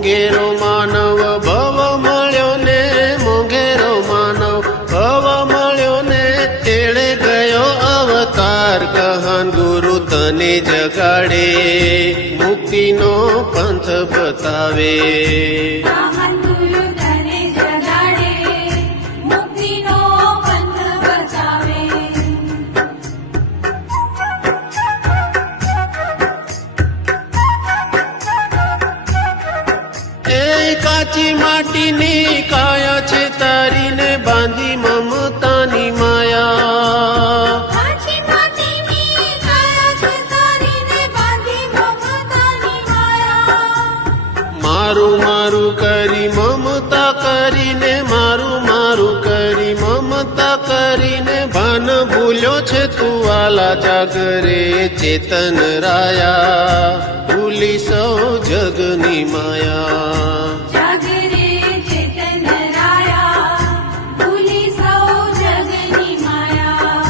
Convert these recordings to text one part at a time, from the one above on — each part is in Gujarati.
મોંઘેરો માનવ ભવ મળ્યો ને, મોંઘેરો માનવ ભવ મળ્યો ને, તેડે ગયો અવતાર કહાન ગુરુ તને જગાડે, મુક્તિનો પંથ બતાવે. કહાન ગુરુ તને જગાડે, મુક્તિનો પંથ બતાવે. એ કાચી માટીની કાયા છે તારીને, બાંધી મમતાની માયા. કાચી માટીની કાયા છે તારીને, બાંધી મમતાની માયા. મારું મારું કરી મમતા કરીને, મારું મારું કરી મમતા કરીને, ભાન ભૂલ્યો છે તું વાલા જાગરે, ચેતન રાયા ભૂલી સૌ જગની માયા. જાગરે ચેતન રાયા, ભૂલી સૌ જગની માયા.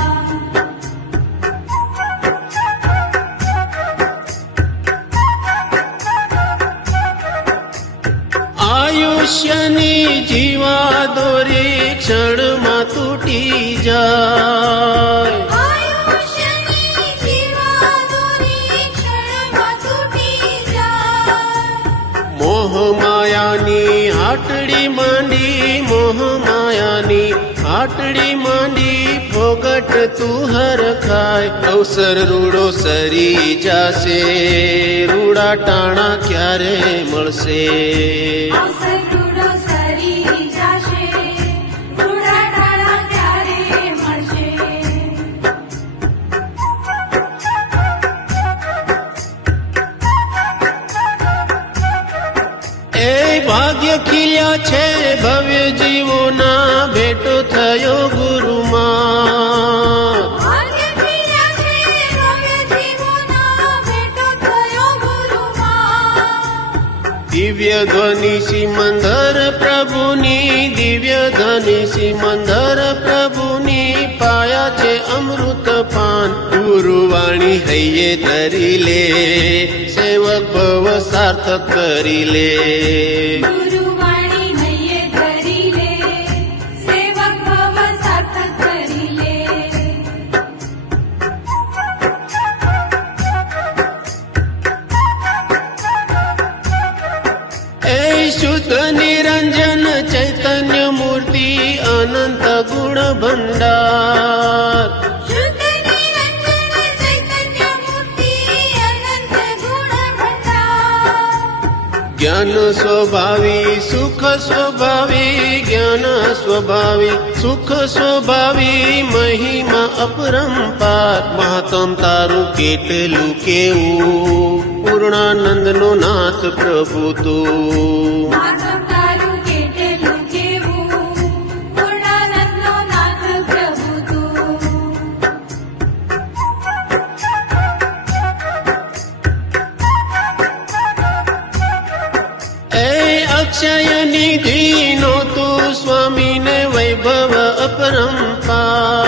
આયુષ્યની જીવા દોરી ક્ષણમાં તૂટી જાય. આયુષ્યની જીવા દોરી ક્ષણમાં તૂટી જાય. મોહ માયાની હાટડી માંડી, મોહ માયાની હાટડી માંડી, ફોગટ તું હર ખાય. અવસર રૂડો સરી જાશે, રૂડા ટાણા ક્યારે મળશે. અવસર રૂડો સરી જાશે, રૂડા ટાણા ક્યારે મળશે. એ ભાગ્ય ખીલ્યા છે ભવ્ય જીવોના, ભેટો થયો ગુરુમાં. ભાગ્ય ખીલ્યા છે ભવ્ય જીવોના, ભેટો થયો ગુરુમાં. દિવ્ય ધ્વનિ સિમંદર પ્રભુની, દિવ્ય ધ્વનિ સિમંદર પ્રભુની, પાયા છે અમૃત પાન. ગુરુવાણી હૈયે ધરી લે, સેવક ભવ સાર્થક કરી લે. ગુરુવાણી હૈયે ધરી લે, સેવક ભવ સાર્થક કરી લે. એ શુદ્ધ નિરંજન ચૈતન્ય મૂર્તિ, અનંત ગુણ ભંડાર. શુદ્ધ નિરંજન ચૈતન્ય મૂર્તિ, અનંત ગુણ ભંડાર. જ્ઞાન સ્વભાવી સુખ સ્વભાવી, જ્ઞાન સ્વભાવી સુખ સ્વભાવી, મહિમા અપરંપાર. મહાત્મ તારું કેટલું કેવું, પૂર્ણાનંદનો નાથ પ્રભુ તું. માતમ તારું કેટલું કેવું, પૂર્ણાનંદનો નાથ પ્રભુ તું. એ અક્ષય નિધિનો તું સ્વામીને વૈભવ અપરંપાર.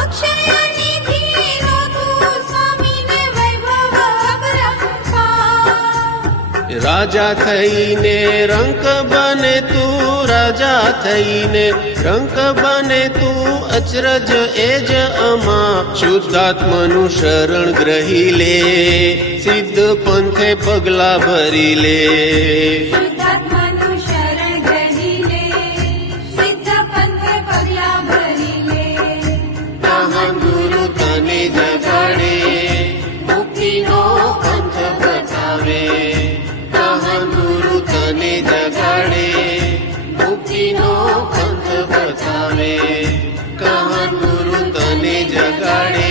અક્ષય નિધિનો તું સ્વામીને વૈભવ અપરંપાર. રાજા થઈને રંક બને તું, રાજા થઈને રંક બને તું, અચરજ એજ અમા. શુદ્ધાત્મનું શરણ ગ્રહી લે, સિદ્ધ પંથે પગલા ભરી લે. શુદ્ધાત્માનું શરણ ગ્રહી લે, સિદ્ધ પંથે પગલા ભરી લે. કહાન ગુરુ તને જગાડે, મુક્તિનો પંથ બતાવે. કહાન ગુરુ તને જગાડે, મુક્તિનો પંથ બતાવે. કહાન ગુરુ તને જગાડે,